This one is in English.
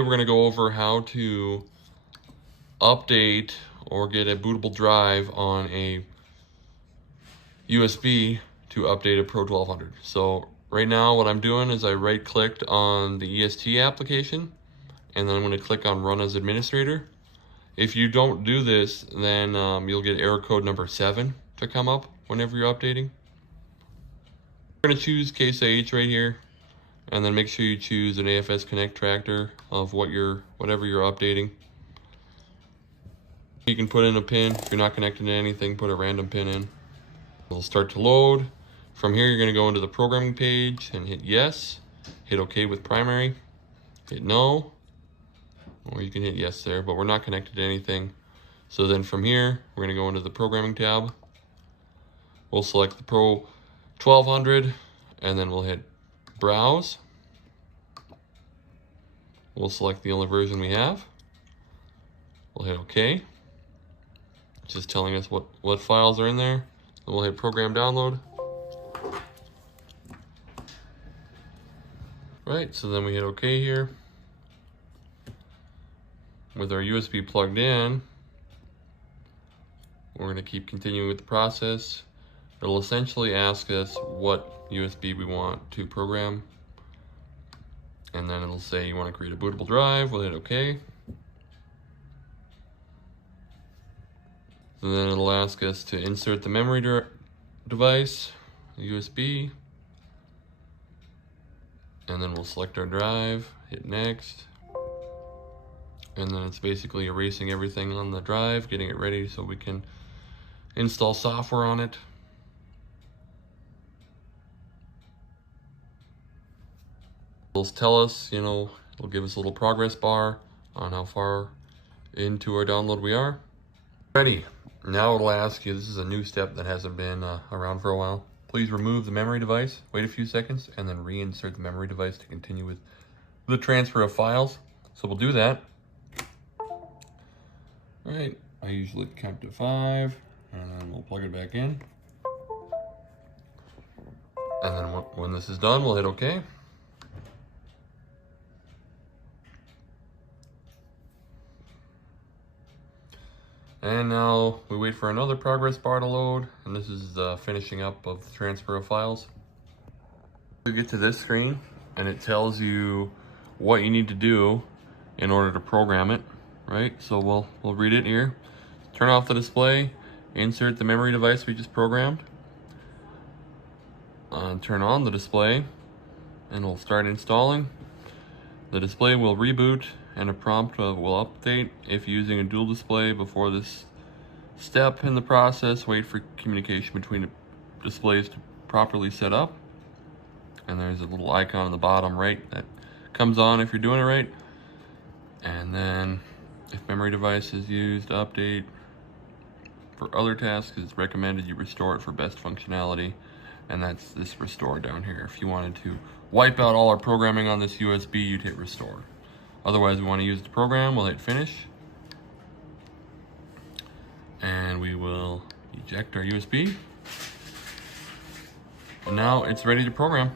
We're going to go over how to update or get a bootable drive on a USB to update a Pro 1200. So right now what I'm doing is I right clicked on the EST application and then I'm going to click on Run as Administrator. If you don't do this, then you'll get error code number 7 to come up whenever you're updating. We're going to choose Case IH right here, and then make sure you choose an AFS Connect tractor of whatever you're updating. You can put in a pin. If you're not connected to anything, put a random pin in. It'll start to load. From here, you're going to go into the programming page and hit yes. Hit OK with primary. Hit no. Or you can hit yes there, but we're not connected to anything. So then from here, we're going to go into the programming tab. We'll select the Pro 1200 and then we'll hit browse. We'll select the only version we have. We'll hit OK. It's just telling us what files are in there. Then we'll hit program download. Right, so then we hit OK here. With our USB plugged in, we're going to keep continuing with the process. It'll essentially ask us what USB we want to program. And then it'll say you want to create a bootable drive. We'll hit OK. And then it'll ask us to insert the memory device, the USB. And then we'll select our drive, hit next. And then it's basically erasing everything on the drive, getting it ready so we can install software on it. It'll tell us, it'll give us a little progress bar on how far into our download we are. Ready. Now it'll ask you, this is a new step that hasn't been around for a while. Please remove the memory device, wait a few seconds, and then reinsert the memory device to continue with the transfer of files. So we'll do that. All right, I usually count to 5, and then we'll plug it back in. And then when this is done, we'll hit OK. And now we wait for another progress bar to load, and this is the finishing up of the transfer of files. We get to this screen, and it tells you what you need to do in order to program it, right? So we'll read it here. Turn off the display, insert the memory device we just programmed, turn on the display, and we'll start installing. The display will reboot and a prompt will update. If using a dual display before this step in the process, wait for communication between the displays to properly set up. And there's a little icon on the bottom right that comes on if you're doing it right. And then if memory device is used, update. For other tasks, it's recommended you restore it for best functionality. And that's this restore down here. If you wanted to wipe out all our programming on this USB, you'd hit restore. Otherwise, we want to use the program, we'll hit finish. And we will eject our USB. And now it's ready to program.